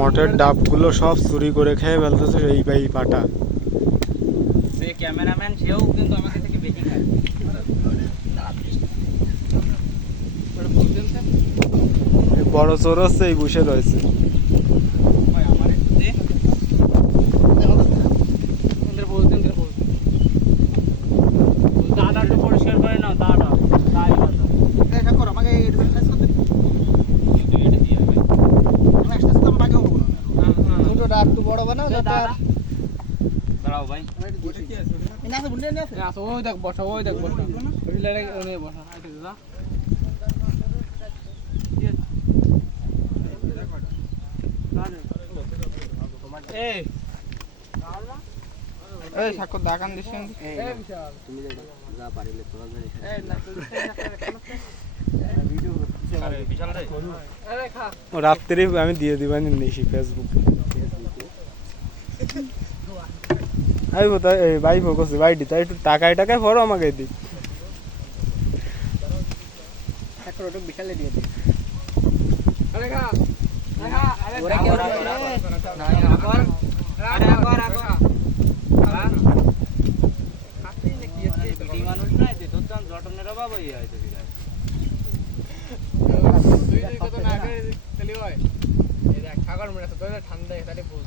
মঠের ডাবগুলো সব চুরি করে খেয়ে ফেলতেছে এই পাটা। সে ক্যামেরাম্যান, সেও কিন্তু আমাকে থেকে বেশি খায়। বড় চোর হচ্ছে এই বসে রয়েছে। দাদাটা পরিষ্কার করে নাও, দাদা দেখা করো আমাকে অ্যাডভান্স করতে এটা দিয়ে হবে আমি এক্সট্রা তো বাকি হবে না। ছোট ডাব একটু বড় বানাও যাতে আর দাঁড়াও ভাই। ওটা কি আছে না আছে বুঝলে না আছে আছে ওই দেখ বসা ওই দেখ বসা রিলেটে ওনে বসা আইতে দাদা এই এই সাকর দাকান দিছেন এই বিশাল তুমি যা পারিলে তোরা জানি এই না ভিডিও আরে বিশাল রে আরে খা রাত্রি আমি দিয়ে দিবানি নিশি ফেসবুকে। আই বতা এই ভাই ফোকস ভাইডি তাই একটু টাকায় ভরো আমাকে দি। সাকর ওটা বিশালে দিয়ে দে আরে খা আরে ওরে কি না আগর আরে আগর আপনি কি আছে বিডি মানুষ না যে দোকান জটনের অভাব হই আছে বিরাট তুই কত না আগে চলি হয় এই দেখ সাগর মেরে তো ঠান্ডা তাহলে বল